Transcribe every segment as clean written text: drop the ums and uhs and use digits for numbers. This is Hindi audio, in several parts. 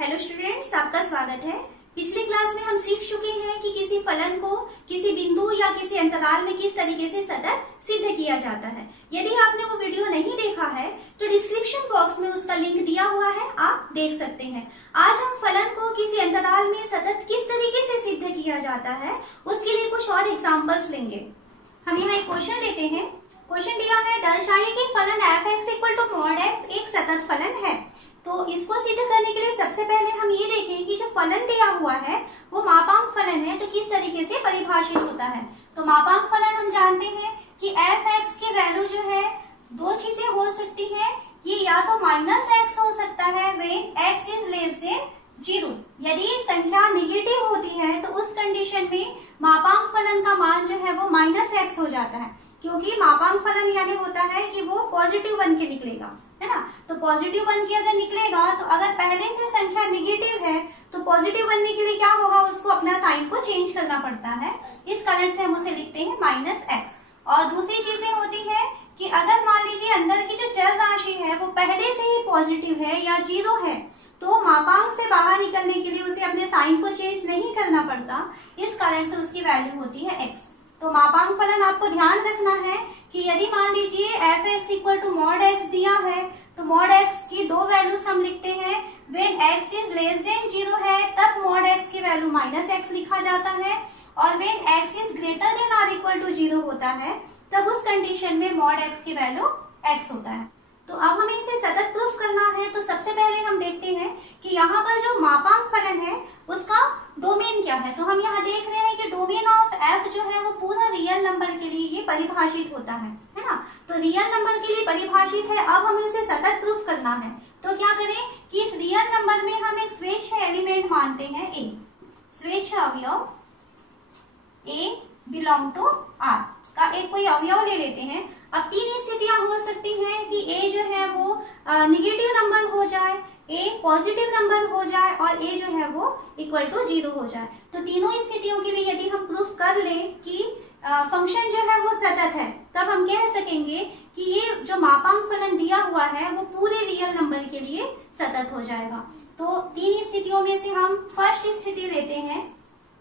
हेलो स्टूडेंट्स, आपका स्वागत है। पिछली क्लास में हम सीख चुके हैं कि किसी फलन को किसी बिंदु या किसी अंतराल में किस तरीके से सतत सिद्ध किया जाता है। यदि आपने वो वीडियो नहीं देखा है तो डिस्क्रिप्शन बॉक्स में उसका लिंक दिया हुआ है, आप देख सकते हैं। आज हम फलन को किसी अंतराल में सतत किस तरीके से सिद्ध किया जाता है उसके लिए कुछ और एग्जाम्पल्स लेंगे। हम यहाँ एक क्वेश्चन लेते हैं। क्वेश्चन दिया है, दर्शाइए कि फलन f(x) = mod x एक सतत फलन है। तो इसको सिद्ध करने के लिए सबसे पहले हम ये देखें कि जो फलन दिया हुआ है वो मापांक फलन है, तो किस तरीके से परिभाषित होता है। तो मापांक फलन हम जानते हैं कि f(x) की वैल्यू जो है दो चीजें हो सकती है, ये या तो -x हो सकता है when x is <0। यदि संख्या निगेटिव होती है तो उस कंडीशन में मापांक फलन का मान जो है वो -x हो जाता है, क्योंकि मापांक फलन यानी होता है कि वो पॉजिटिव बन के निकलेगा, है ना। तो पॉजिटिव बन के अगर निकलेगा तो अगर पहले से संख्या निगेटिव है तो पॉजिटिव बनने के लिए क्या होगा, उसको अपना साइन को चेंज करना पड़ता है। इस कारण से हम उसे लिखते हैं -x। और दूसरी चीजें होती है कि अगर मान लीजिए अंदर की जो चर राशि है वो पहले से ही पॉजिटिव है या 0 है तो मापांक से बाहर निकलने के लिए उसे अपने साइन को चेंज नहीं करना पड़ता, इस कारण से उसकी वैल्यू होती है x। तो मापांक फलन आपको ध्यान रखना है कि यदि मान लीजिए f(x) = mod x दिया है तो mod x की दो वैल्यूज हम लिखते हैं। when x is <0 है तब mod x की वैल्यू -x लिखा जाता है, और when x is greater 0 होता है तब उस कंडीशन में mod x की वैल्यू x होता है। तो अब हमें इसे सतत प्रूफ करना है। तो सबसे पहले हम देखते हैं कि यहाँ पर जो मापांक फलन है उसका डोमेन क्या है। तो हम यहाँ देख रहे हैं कि डोमेन ऑफ f जो है वो पूरा रियल नंबर के लिए ये परिभाषित होता है ना। तो रियल नंबर के लिए परिभाषित है, अब हमें उसे सतत प्रूफ करना है। तो क्या करें कि इस रियल नंबर में हम एक स्वेच्छ एलिमेंट मानते हैं a, स्वेच्छ अवयव a बिलोंग टू R का एक कोई अवयव ले लेते हैं। अब तीन स्थितियां हो सकती हैं कि a जो है वो निगेटिव नंबर हो जाए, a पॉजिटिव नंबर हो जाए और a जो है वो =0 हो जाए। तो तीनों स्थितियों के लिए यदि हम प्रूफ कर ले कि फंक्शन जो है वो सतत है, तब हम कह सकेंगे कि ये जो मापांक फलन दिया हुआ है वो पूरे रियल नंबर के लिए सतत हो जाएगा। तो तीन स्थितियों में से हम फर्स्ट स्थिति लेते हैं।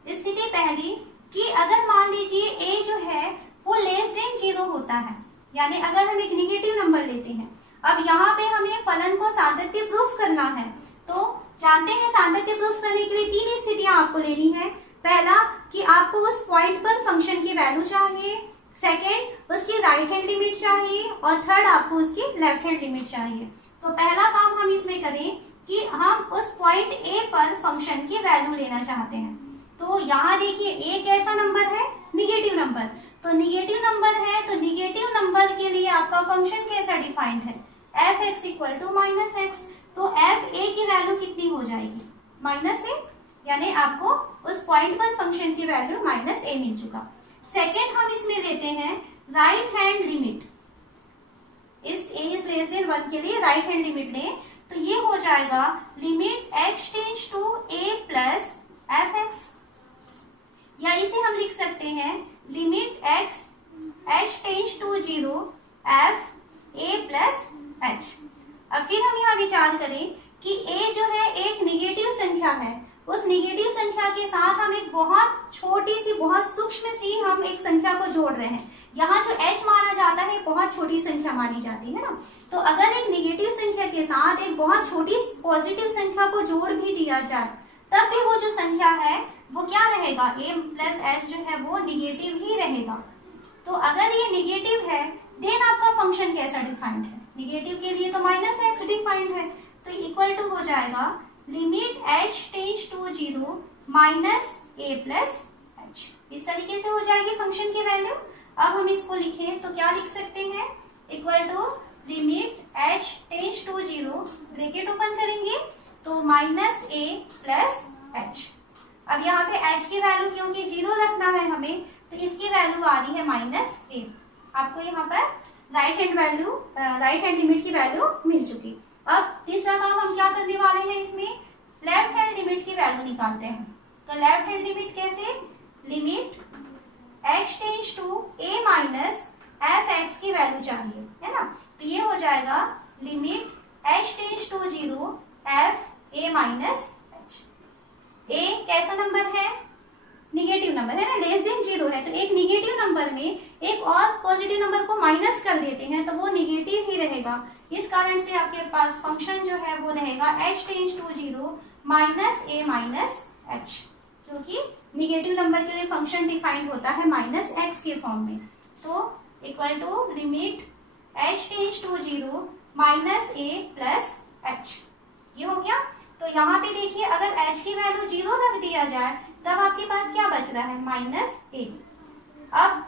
स्थिति पहली कि अगर मान लीजिए a जो है वो <0 होता है, यानी अगर हम एक निगेटिव नंबर लेते हैं। अब यहाँ पे हमें फलन को सातत्य प्रूफ करना है। तो जानते हैं सातत्य प्रूफ करने के लिए तीन स्थितियां आपको लेनी है। पहला कि आपको उस पॉइंट पर फंक्शन की वैल्यू चाहिए, सेकेंड उसकी राइट हैंड लिमिट चाहिए, और थर्ड आपको उसकी लेफ्ट हैंड लिमिट चाहिए। तो पहला काम हम इसमें करें कि हम उस पॉइंट ए पर फंक्शन की वैल्यू लेना चाहते हैं। तो यहाँ देखिए ए कैसा नंबर है, निगेटिव नंबर। तो निगेटिव नंबर है तो निगेटिव नंबर के लिए आपका फंक्शन कैसा डिफाइंड है, f(x) = -x। तो f a की वैल्यू कितनी हो जाएगी, -a, यानी आपको उस पॉइंट पर फंक्शन की वैल्यू -a मिल चुका। सेकेंड हम इसमें लेते हैं राइट हैंड लिमिट। इस a is <1 के लिए राइट हैंड लिमिट लें तो ये हो जाएगा limit x tends to a plus f(x), या इसे हम लिख सकते हैं limit h tends to 0 f a plus h। अब फिर हम यहाँ विचार करें कि a जो है एक निगेटिव संख्या है, उस निगेटिव संख्या के साथ हम एक बहुत छोटी सी, बहुत सूक्ष्म सी हम एक संख्या को जोड़ रहे हैं। यहाँ जो h माना जाता है बहुत छोटी संख्या मानी जाती है ना। तो अगर एक निगेटिव संख्या के साथ एक बहुत छोटी पॉजिटिव संख्या को जोड़ भी दिया जाए तब भी वो जो संख्या है वो क्या रहेगा, a प्लस h जो है वो निगेटिव ही रहेगा। तो अगर ये निगेटिव है देन आपका फंक्शन कैसा डिफाइंड है, निगेटिव के लिए तो -x डिफाइंड है। तो इक्वल टू हो जाएगा limit h tends to 0 -a plus h। इस तरीके से हो जाएगी फंक्शन की वैल्यू। अब हम इसको लिखें तो क्या लिख सकते हैं, equal to limit h tends to 0, bracket open करेंगे तो -a प्लस h। अब यहाँ पे h की वैल्यू क्योंकि 0 रखना है हमें, तो इसकी वैल्यू आ रही है -a। आपको यहाँ पर राइट हैंड लिमिट की वैल्यू मिल चुकी। अब तीसरा काम हम क्या करने वाले हैं, इसमें लेफ्ट हैंड लिमिट की वैल्यू निकालते हैं। तो लेफ्ट हैंड लिमिट कैसे, limit x tends to a minus f(x) की वैल्यू चाहिए, है ना। तो ये हो जाएगा limit h tends to 0 f a minus H. a कैसा नंबर है? निगेटिव नंबर है ना, लेस देन 0 है, तो एक निगेटिव नंबर में एक और पॉजिटिव नंबर को माइनस कर देते हैं तो वो निगेटिव ही रहेगा। इस कारण से आपके पास फंक्शन जो है वो रहेगा h tends to 0 minus a minus h, क्योंकि निगेटिव नंबर के लिए फंक्शन डिफाइंड होता है माइनस x के फॉर्म में। तो equal to limit h tends to 0 minus a plus h, ये हो गया। तो यहाँ पे देखिए अगर h की वैल्यू 0 रख दिया जाए तब आपके पास क्या बच रहा है? Minus a। अब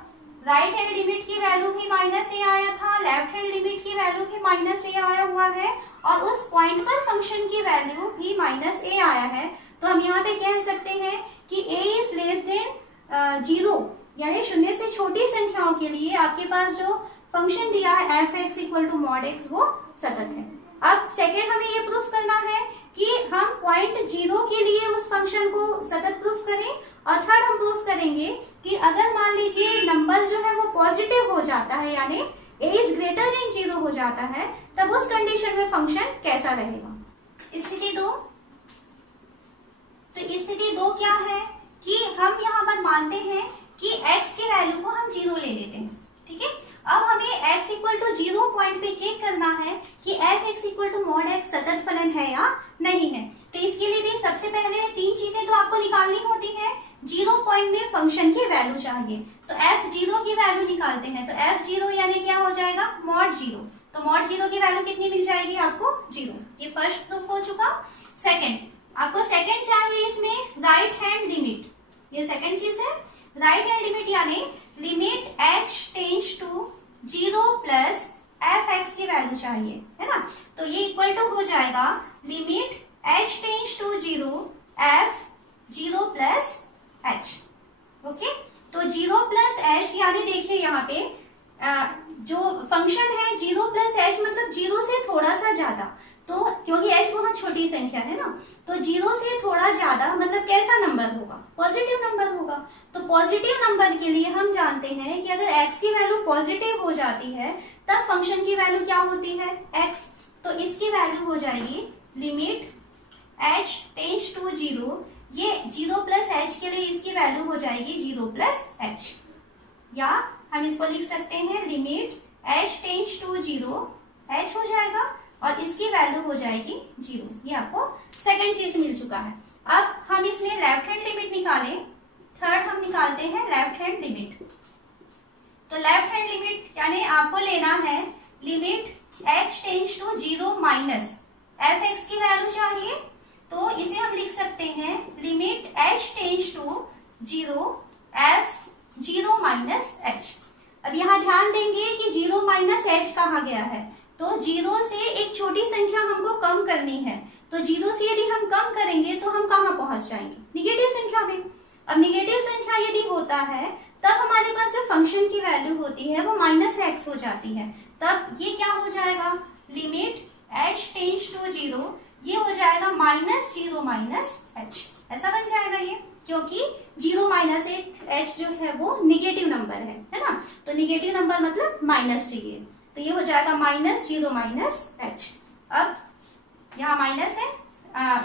राइट हैंड लिमिट की वैल्यू भी माइनस a आया था, लेफ्ट हैंड लिमिट की वैल्यू भी माइनस a आया हुआ है, और उस पॉइंट पर फंक्शन की वैल्यू भी माइनस a आया है। तो हम यहाँ पे कह सकते हैं कि a इज लेस देन 0, यानी शून्य से छोटी संख्याओं के लिए आपके पास जो फंक्शन दिया है F X equal to mod X वो सतत है। अब सेकेंड हमें ये प्रूफ करना है कि हम पॉइंट 0 के लिए उस फंक्शन को सतत प्रूफ करें, और थर्ड हम प्रूफ करेंगे कि अगर मान लीजिए नंबर जो है वो पॉजिटिव हो जाता है, यानी a इज ग्रेटर देन 0 हो जाता है, तब उस कंडीशन में फंक्शन कैसा रहेगा। स्थिति 2, तो स्थिति 2 क्या है कि हम यहाँ पर मानते हैं कि x की वैल्यू को हम 0 ले लेते हैं, ठीक है। अब हमें x इक्वल टू 0 पॉइंट पे चेक करना है कि F X equal to mod X सतत फलन है या नहीं है। तो इसके लिए भी सबसे पहले 3 चीजें तो आपको निकालनी होती है। 0 पॉइंट में फंक्शन की वैल्यू चाहिए, तो f0 की वैल्यू निकालते हैं। तो f0 यानी क्या हो जाएगा? मॉड 0। तो मॉड 0 की वैल्यू कितनी मिल जाएगी आपको? 0। ये फर्स्ट प्रूफ हो चुका। सेकेंड, आपको सेकेंड चाहिए इसमें राइट हैंड लिमिट, ये सेकेंड चीज है। राइट हैंड लिमिट यानी limit h tends to 0 plus F X की वैल्यू चाहिए, है ना। तो ये इक्वल टू हो जाएगा limit h tends to 0 f 0 plus h। Okay, तो 0 प्लस h यानी देखिए यहाँ पे जो फंक्शन है 0 प्लस h मतलब 0 से थोड़ा सा ज्यादा, तो क्योंकि h बहुत छोटी संख्या है ना, तो 0 से थोड़ा ज्यादा मतलब कैसा नंबर होगा? पॉजिटिव नंबर होगा। तो पॉजिटिव नंबर के लिए हम जानते हैं कि अगर x की वैल्यू पॉजिटिव हो जाती है तब फंक्शन की वैल्यू क्या होती है? x। तो इसकी वैल्यू हो जाएगी लिमिट h टेंड्स टू 0, ये 0 प्लस h के लिए इसकी वैल्यू हो जाएगी 0 प्लस h, या हम इसको लिख सकते हैं limit h tends to 0 h हो जाएगा और इसकी वैल्यू हो जाएगी 0। ये आपको सेकंड चीज मिल चुका है। अब हम इसमें लेफ्ट हैंड लिमिट निकालें। थर्ड हम निकालते हैं लेफ्ट हैंड लिमिट। तो लेफ्ट हैंड लिमिट यानी आपको लेना है limit h tends to 0 minus F X की वैल्यू चाहिए, तो इसे हम लिख सकते हैं limit h tends to 0 f 0 minus h। अब यहाँ ध्यान देंगे कि 0 माइनस h कहा गया है, तो 0 से एक छोटी संख्या हमको कम करनी है। तो 0 से यदि हम कम करेंगे तो हम कहाँ पहुंच जाएंगे? निगेटिव संख्या में। अब निगेटिव संख्या यदि होता है तब हमारे पास जो फंक्शन की वैल्यू होती है वो माइनस एक्स हो जाती है। तब ये क्या हो जाएगा? लिमिट h टेंड्स टू 0, ये हो जाएगा माइनस 0 माइनस h, ऐसा बन जाएगा ये, क्योंकि 0 माइनस h जो है वो निगेटिव नंबर है ना। तो निगेटिव नंबर मतलब माइनस चाहिए, तो ये हो जाएगा माइनस 0 माइनस h। अब यहाँ माइनस है,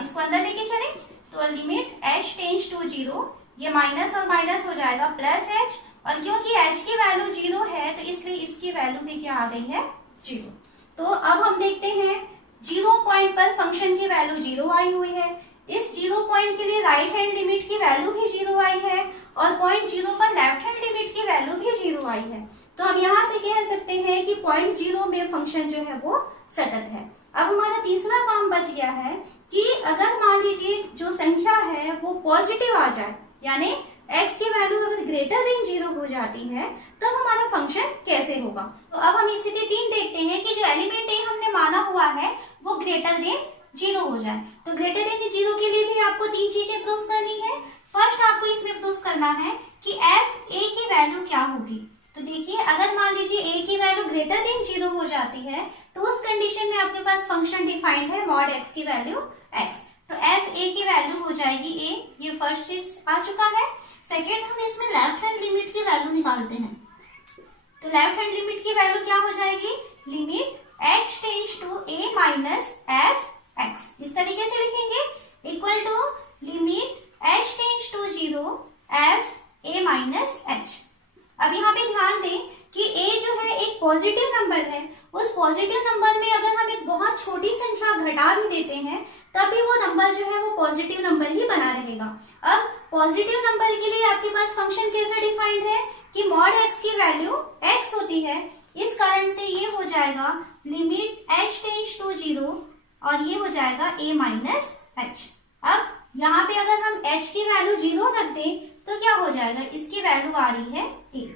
इसको अंदर लेके चले तो लिमिट h टेंड्स टू 0, ये माइनस और माइनस हो जाएगा प्लस h, और क्योंकि h की वैल्यू 0 है तो इसलिए इसकी वैल्यू भी क्या आ गई है? 0। तो अब हम देखते हैं 0 पॉइंट पर फंक्शन की वैल्यू 0 आई हुई है। इस 0 पॉइंट के लिए राइट हैंड लिमिट की वैल्यू भी 0 आई है, और पॉइंट 0 पर लेफ्ट हैंड लिमिट की वैल्यू भी 0 आई है। तो हम यहाँ से कह सकते हैं कि पॉइंट 0 में फंक्शन जो है वो सतत है। अब हमारा तीसरा काम बच गया है कि अगर मान लीजिए जो संख्या है वो पॉजिटिव आ जाए, यानी x की वैल्यू अगर ग्रेटर देन 0 हो जाती है तब हमारा फंक्शन कैसे होगा। तो अब हम स्थिति 3 देखते हैं कि जो एलिमेंट a हमने माना हुआ है वो ग्रेटर देन 0 हो जाए। तो ग्रेटर देन 0 के लिए भी आपको 3 चीजें प्रूफ करनी है। फर्स्ट आपको इसमें प्रूफ करना है कि f a की वैल्यू क्या होगी। तो देखिए अगर मान लीजिए a की वैल्यू ग्रेटर देन 0 हो जाती है तो उस कंडीशन में आपके पास फंक्शन डिफाइंड है मॉड x की वैल्यू x। तो f a की वैल्यू हो जाएगी a, ये फर्स्ट चीज आ चुका है। सेकेंड हम इसमें लेफ्ट हैंड लिमिट की वैल्यू निकालते हैं। तो लेफ्ट हैंड लिमिट की वैल्यू क्या हो जाएगी? Limit h tends to a minus f X. इस तरीके से लिखेंगे equal to limit h tends to 0 f a minus h। अब यहाँ पे ध्यान दें कि a जो है एक पॉजिटिव नंबर है, उस पॉजिटिव नंबर में अगर हम एक बहुत छोटी संख्या घटा भी देते हैं तब भी वो नंबर जो है वो पॉजिटिव नंबर ही बना रहेगा। अब पॉजिटिव नंबर के लिए आपके पास फंक्शन कैसे डिफाइंड है कि मॉड x की वैल्यू x होती है, इस कारण से ये हो जाएगा लिमिट h टेंड्स टू 0 और ये हो जाएगा a माइनस h। अब यहाँ पे अगर हम h की वैल्यू 0 रख दें तो क्या हो जाएगा, इसकी वैल्यू आ रही है a।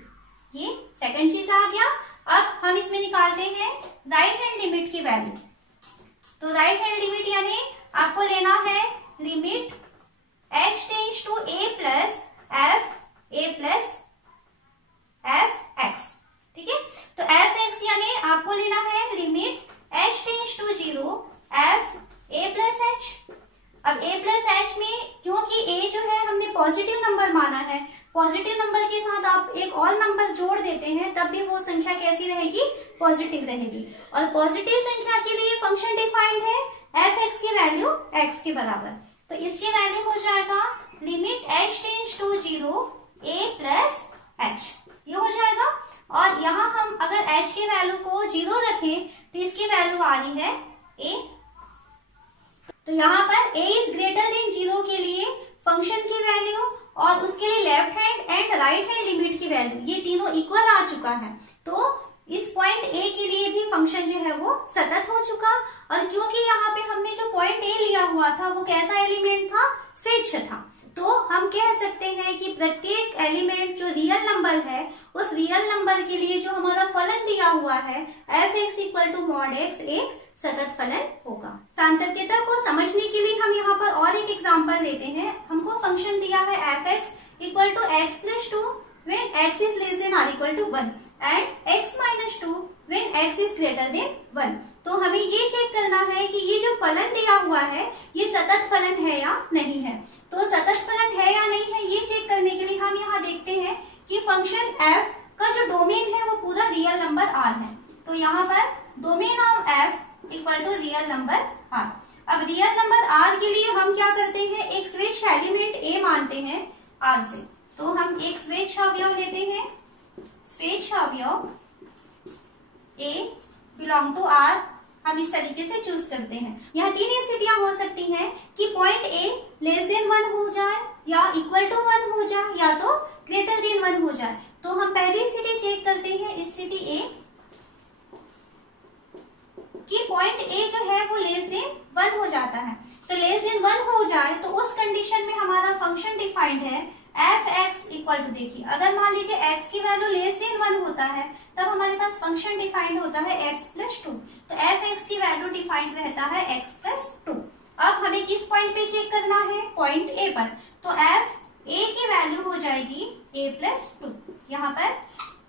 ये सेकंड चीज आ गया। अब हम इसमें निकालते हैं राइट हैंड लिमिट की वैल्यू। तो राइट हैंड लिमिट यानी आपको लेना है limit h tends to a plus f x। ठीक है, तो f x यानी आपको लेना है limit h tends to 0 f a plus h। अब a प्लस h में क्योंकि a जो है हमने पॉजिटिव नंबर माना है, पॉजिटिव नंबर के साथ आप एक और नंबर जोड़ देते हैं तब भी वो संख्या कैसी रहेगी, पॉजिटिव रहेगी। और पॉजिटिव संख्या के लिए फंक्शन डिफाइंड है f(x) की वैल्यू x के बराबर। तो इसकी वैल्यू हो जाएगा limit h tends to 0 a plus h, ये हो जाएगा। और यहाँ हम अगर h की वैल्यू को 0 रखें तो इसकी वैल्यू आ रही है a। तो यहाँ पर a इज ग्रेटर देन 0 के लिए फंक्शन की वैल्यू और उसके लिए left hand and right hand limit की वैल्यू ये तीनों इक्वल आ चुका है। तो इस पॉइंट a के लिए भी फंक्शन जो है वो सतत हो चुका। और क्योंकि यहाँ पे हमने जो पॉइंट a लिया हुआ था वो कैसा एलिमेंट था, स्वेच्छ था, तो हम कह सकते हैं कि प्रत्येक एलिमेंट जो रियल नंबर है उस रियल नंबर के लिए जो हमारा फलन दिया हुआ है f(x) equal to mod x एक सतत फलन होगा। सार्थक्यता को समझने के लिए हम यहाँ पर और एक एग्जांपल लेते हैं। हमको फंक्शन दिया है f(x) equal to x plus 2 when x is less than or equal to 1 and x minus 2 when x is greater than 1। तो हमें ये चेक करना है कि ये जो फलन दिया हुआ है ये सतत फलन है या नहीं है। तो सतत फलन है या नहीं है ये चेक करने के लिए हम यहाँ देखते हैं कि फंक्शन f का जो डोमेन है वो पूरा रियल नंबर r है। तो यहाँ पर domain of f equal to real number r। अब रियल नंबर r के लिए हम क्या करते हैं, एक स्वेच्छ एलिमेंट a मानते हैं r से। तो हम एक स्वेच्छ अवयव लेते हैं, स्वेच्छ अवयव a बिलोंग टू r हम इस तरीके से चूज करते हैं। यहाँ तीन स्थितियां हो सकती हैं कि पॉइंट a लेस देन 1 हो जाए या इक्वल टू 1 हो जाए या तो ग्रेटर देन 1 हो जाए। तो हम पहली स्थिति चेक करते हैं, स्थिति a कि पॉइंट a जो है वो लेस देन 1 हो जाता है। तो लेस देन 1 हो जाए तो उस कंडीशन में हमारा फंक्शन डिफाइंड है f(x) इक्वल टू, देखिए अगर मान लीजिए x की वैल्यू लेस देन 1 होता है तब हमारे पास फंक्शन डिफाइंड होता है x प्लस 2। तो f(x) की वैल्यू डिफाइंड रहता है x प्लस 2। अब हमें किस पॉइंट पे चेक करना है, पॉइंट a पर। तो f a की वैल्यू हो जाएगी a प्लस 2। यहाँ पर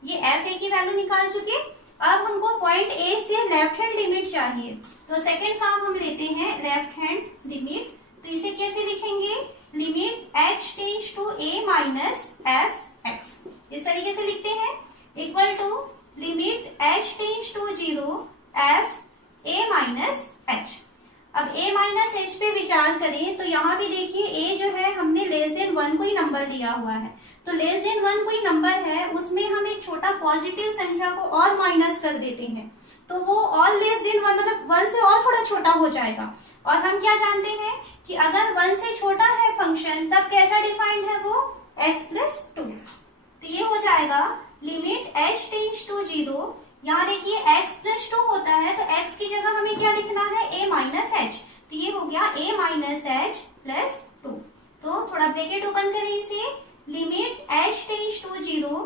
ये f a की वैल्यू निकाल चुके। अब हमको पॉइंट a से लेफ्ट हैंड लिमिट चाहिए। तो सेकेंड काम हम लेते हैं लेफ्ट हैंड लिमिट। तो इसे कैसे लिखेंगे, limit h tends to a minus f(x) इस तरीके से लिखते हैं equal to limit h tends to 0 f a minus h। अब a माइनस h पे विचार करें तो यहाँ पे देखिए a जो है हमने लेस देन 1 कोई नंबर लिया हुआ है। तो लेस देन 1 कोई नंबर है उसमें हम एक छोटा पॉजिटिव संख्या को और माइनस कर देते हैं तो वो और लेस देन 1 मतलब 1 से और थोड़ा छोटा हो जाएगा। और हम क्या जानते हैं कि अगर 1 से छोटा है फंक्शन तब कैसा डिफाइंड है वो x प्लस 2। तो ये हो जाएगा लिमिट h टेंड्स टू 0। यहाँ देखिए x प्लस 2 होता है तो x की जगह हमें क्या लिखना है, a माइनस h। तो ये हो गया a माइनस h प्लस 2। तो थोड़ा ब्रैकेट ओपन करें इसे, limit h tends to 0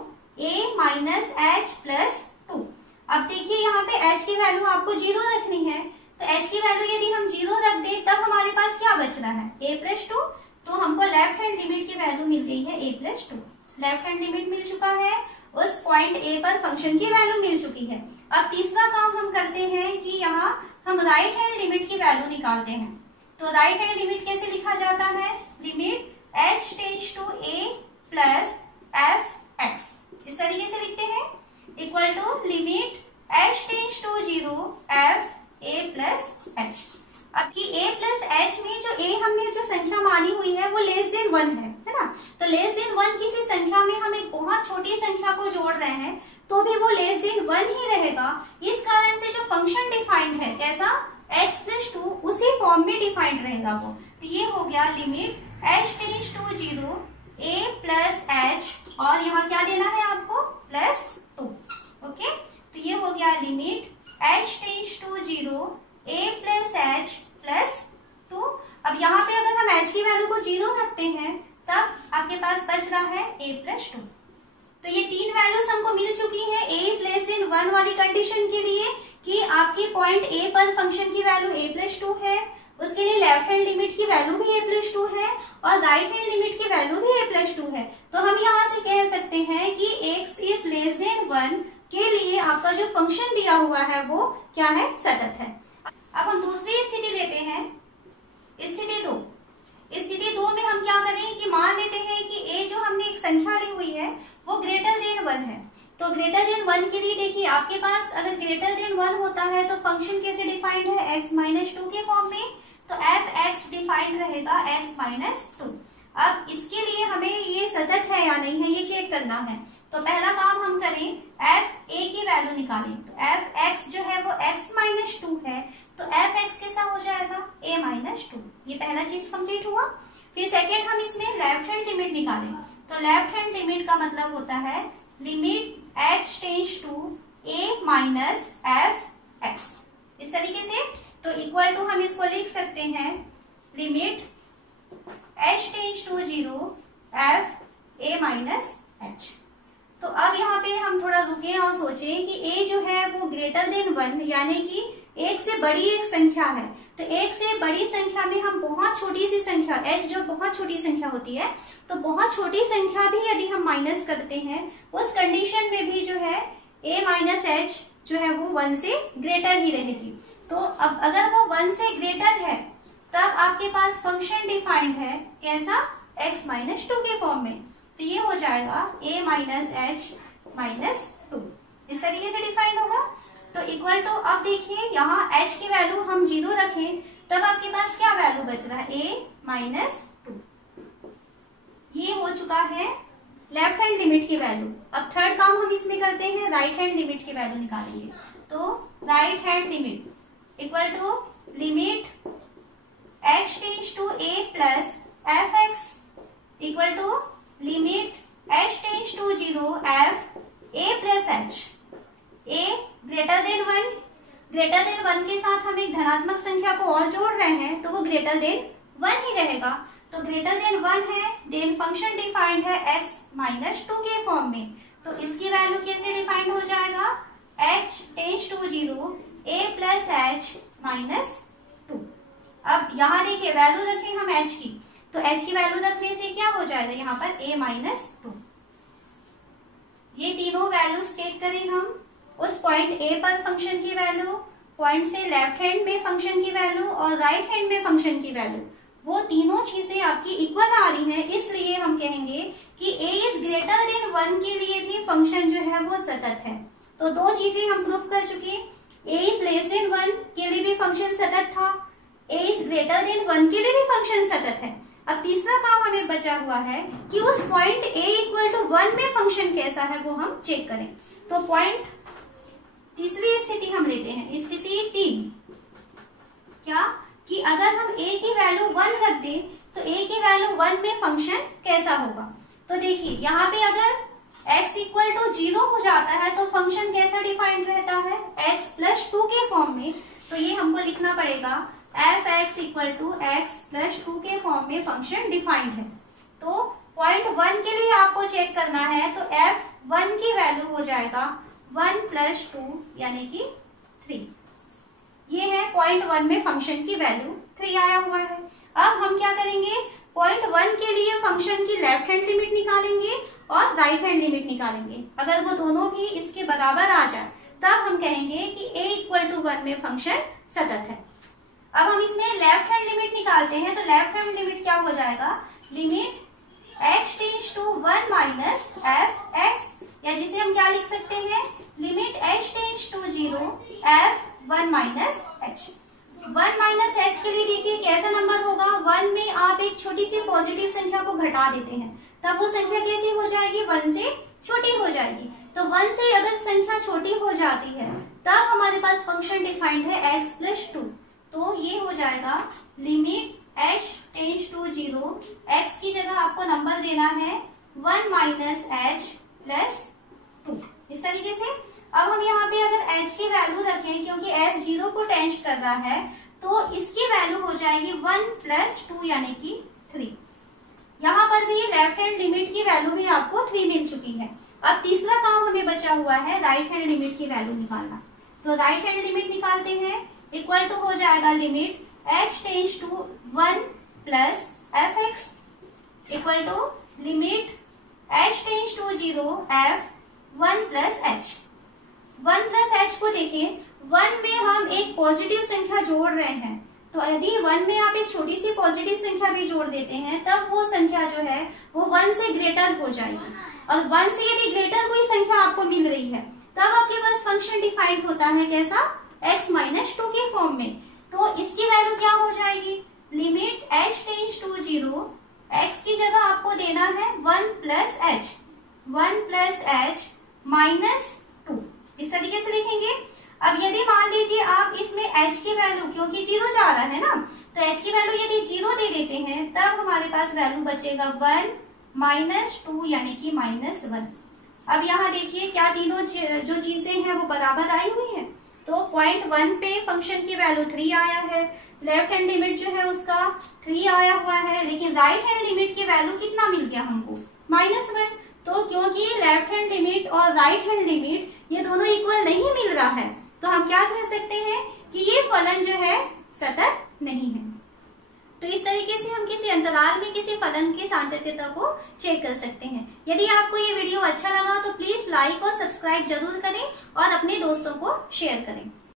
a minus h plus 2। अब देखिए यहाँ पे h की वैल्यू आपको 0 रखनी है। तो h की वैल्यू यदि हम 0 रख दें तब हमारे पास क्या बच रहा है, a प्लस 2। तो हमको लेफ्ट हैंड लिमिट की वैल्यू मिल गई है a plus 2। Left hand limit मिल चुका है, उस पॉइंट a पर फंक्शन की वैल्यू मिल चुकी है। अब तीसरा काम हम करते हैं कि यहाँ हम राइट हैंड लिमिट की वैल्यू निकालते हैं। तो राइट हैंड लिमिट कैसे लिखा जाता है, limit h tends to a plus f(x) इस तरीके से लिखते हैं equal to limit h tends to 0 f a plus h। अब कि a प्लस एच में जो a हमने जो संख्या मानी हुई है वो लेस देन 1 है ना। तो लेस देन 1 किसी संख्या में हम एक बहुत छोटी संख्या को जोड़ रहे हैं तो भी वो लेस देन 1 ही रहेगा। इस कारण से जो फंक्शन डिफाइंड है कैसा, x प्लस 2 उसी फॉर्म में डिफाइंड रहेगा वो। तो ये हो गया limit h tends to 0 a plus h, और यहाँ क्या देना है आपको, प्लस 2। ओके, तो ये हो गया limit h tends to 0 a plus H plus 2। अब यहाँ पे अगर हम h की वैल्यू को 0 रखते हैं तब आपके पास बच रहा है a प्लस 2। तो ये तीन वैल्यूज हमको मिल चुकी है a इज लेस देन 1 वाली कंडीशन के लिए कि आपके पॉइंट a पर फंक्शन की वैल्यू a प्लस 2 है, उसके लिए लेफ्ट हैंड लिमिट की वैल्यू भी a प्लस 2 है और राइट हैंड लिमिट की वैल्यू भी a प्लस 2 है। तो हम यहाँ से कह सकते हैं कि x इज लेस देन 1 के लिए आपका जो फंक्शन दिया हुआ है वो क्या है, सतत है। अब हम दूसरी स्थिति लेते हैं, स्थिति 2। स्थिति 2 में हम क्या करें कि मान लेते हैं कि a जो हमने एक संख्या ली हुई है वो ग्रेटर देन 1 है। तो ग्रेटर देन 1 के लिए देखिए आपके पास अगर ग्रेटर देन 1 होता है तो फंक्शन कैसे डिफाइंड है, x माइनस 2 के फॉर्म में। तो f(x) डिफाइंड रहेगा x माइनस 2। अब इसके लिए हमें ये सतत है या नहीं है ये चेक करना है। तो पहला काम हम करें, f a की वैल्यू निकालें। तो f(x) जो है वो x माइनस 2 है, तो f(x) कैसा हो जाएगा, a माइनस 2। ये पहला चीज कंप्लीट हुआ। फिर सेकेंड हम इसमें लेफ्ट हैंड लिमिट निकालें। तो लेफ्ट हैंड लिमिट का मतलब होता है limit h tends to a minus f(x), इस तरीके से। तो इक्वल टू हम इसको लिख सकते हैं limit h tends to 0 f a minus h। तो अब यहाँ पे हम थोड़ा रुके और सोचें कि a जो है वो ग्रेटर देन 1 यानी कि एक से बड़ी एक संख्या है। तो एक से बड़ी संख्या में हम बहुत छोटी सी संख्या h जो बहुत छोटी संख्या होती है, तो बहुत छोटी संख्या भी यदि हम माइनस करते हैं उस कंडीशन में भी जो है a माइनस h जो है वो 1 से ग्रेटर ही रहेगी। तो अब अगर वो 1 से ग्रेटर है तब आपके पास फंक्शन डिफाइंड है कैसा, x माइनस 2 के फॉर्म में। तो ये हो जाएगा a माइनस h माइनस 2, इस तरीके से डिफाइन होगा। तो इक्वल टू, अब देखिए यहाँ h की वैल्यू हम 0 रखें तब आपके पास क्या वैल्यू बच रहा है, a माइनस 2। ये हो चुका है लेफ्ट हैंड लिमिट की वैल्यू। अब थर्ड काम हम इसमें करते हैं, राइट हैंड लिमिट की वैल्यू निकालेंगे। तो right hand limit equal to limit h tends to a plus f(x) equal to limit h tends to 0 f a plus h। a greater than 1, greater than 1 के साथ हम एक धनात्मक संख्या को और जोड़ रहे हैं तो वो ग्रेटर देन 1 ही रहेगा। तो ग्रेटर देन 1 है, देन फंक्शन डिफाइंड है x माइनस 2 के फॉर्म में। तो इसकी वैल्यू कैसे डिफाइंड हो जाएगा, h tends to 0 a plus h minus 2। अब यहाँ देखिए वैल्यू रखें हम h की, तो h की वैल्यू रखने से क्या हो जाएगा यहाँ पर a माइनस 2। ये तीनों वैल्यूज टेक करें हम, उस पॉइंट a पर फंक्शन की वैल्यू, पॉइंट से लेफ्ट हैंड में फंक्शन की वैल्यू और राइट हैंड में फंक्शन की वैल्यू, वो तीनों चीजें आपकी इक्वल आ रही हैं। इसलिए हम कहेंगे कि a इज ग्रेटर देन 1 के लिए भी फंक्शन जो है वो सतत है। तो दो चीजें हम प्रूफ कर चुके, a इज लेस देन 1 के लिए भी फंक्शन सतत था, a इज ग्रेटर देन 1 के लिए भी फंक्शन सतत है। अब तीसरा काम हमें बचा हुआ है कि उस पॉइंट a इक्वल टू 1 में फंक्शन कैसा है वो हम चेक करें। तो पॉइंट तीसरी स्थिति हम लेते हैं, स्थिति 3। क्या कि अगर हम a की वैल्यू 1 रख दें तो a की वैल्यू 1 में फंक्शन कैसा होगा। तो देखिए यहाँ पे अगर x इक्वल टू 0 हो जाता है तो फंक्शन कैसा डिफाइंड रहता है, x प्लस 2 के फॉर्म में। तो ये हमको लिखना पड़ेगा f(x) equal to x plus 2 के फॉर्म में फंक्शन डिफाइंड है। तो पॉइंट 1 के लिए आपको चेक करना है, तो f1 की वैल्यू हो जाएगा 1 प्लस 2 यानी कि 3। ये है पॉइंट 1 में फंक्शन की वैल्यू 3 आया हुआ है। अब हम क्या करेंगे, पॉइंट 1 के लिए फंक्शन की लेफ्ट हैंड लिमिट निकालेंगे और राइट हैंड लिमिट निकालेंगे। अगर वो दोनों भी इसके बराबर आ जाए तब हम कहेंगे कि a इक्वल टू 1 में फंक्शन सतत है। अब हम इसमें लेफ्ट हैंड लिमिट निकालते हैं। तो लेफ्ट हैंड लिमिट क्या हो जाएगा, limit h tends to 1 minus f(x), या जिसे हम क्या लिख सकते हैं, limit h tends to 0 f 1 minus h। 1 minus H के लिए देखिए कैसा नंबर होगा, 1 में आप एक छोटी सी पॉजिटिव संख्या को घटा देते हैं, तब वो संख्या कैसी हो जाएगी, 1 से छोटी हो जाएगी। तो 1 से अगर संख्या छोटी हो जाती है तब हमारे पास फंक्शन डिफाइंड है x प्लस 2। तो ये हो जाएगा limit h tends to 0, x की जगह आपको नंबर देना है 1 माइनस एच प्लस 2। इस तरीके से अब हम यहाँ पे अगर h की वैल्यू रखें, क्योंकि h 0 को टेंड कर रहा है, तो इसकी वैल्यू हो जाएगी 1 प्लस 2 यानी कि 3। यहाँ पर भी लेफ्ट हैंड लिमिट की वैल्यू भी आपको 3 मिल चुकी है। अब तीसरा काम हमें बचा हुआ है राइट हैंड लिमिट की वैल्यू निकालना। तो राइट हैंड लिमिट निकालते हैं, इक्वल टू हो जाएगा limit h tends to 1 plus F X equal to limit h tends to 0 f 1 plus h। 1 plus H को देखिए, 1 में हम एक पॉजिटिव संख्या जोड़ रहे हैं, तो यदि 1 में आप एक छोटी सी पॉजिटिव संख्या भी जोड़ देते हैं तब वो संख्या जो है वो 1 से ग्रेटर हो जाएगी। और 1 से यदि ग्रेटर कोई संख्या आपको मिल रही है तब आपके पास फंक्शन डिफाइंड होता है कैसा, x माइनस 2 के फॉर्म में। तो इसकी वैल्यू क्या हो जाएगी, limit h tends to 0, x की जगह आपको देना है 1 प्लस h माइनस 2। इस तरीके से लिखेंगे। अब यदि मान लीजिए आप इसमें h की वैल्यू, क्योंकि 0 जा रहा है ना, तो h की वैल्यू यदि 0 दे देते हैं तब हमारे पास वैल्यू बचेगा 1 माइनस 2 यानी कि माइनस 1। अब यहाँ देखिए क्या तीनों जो चीजें हैं वो बराबर आई हुई हैं। तो पॉइंट 1 पे फंक्शन की वैल्यू 3 आया है, लेफ्ट हैंड लिमिट जो है उसका 3 आया हुआ है, लेकिन राइट हैंड लिमिट की वैल्यू कितना मिल गया हमको, -1। तो क्योंकि लेफ्ट हैंड लिमिट और राइट हैंड लिमिट ये दोनों इक्वल नहीं मिल रहा है, तो हम क्या कह सकते हैं कि ये फलन जो है सतत नहीं है। तो इस तरीके से हम किसी अंतराल में किसी फलन की सातत्यता को चेक कर सकते हैं। यदि आपको ये वीडियो अच्छा लगा तो प्लीज लाइक और सब्सक्राइब जरूर करें और अपने दोस्तों को शेयर करें।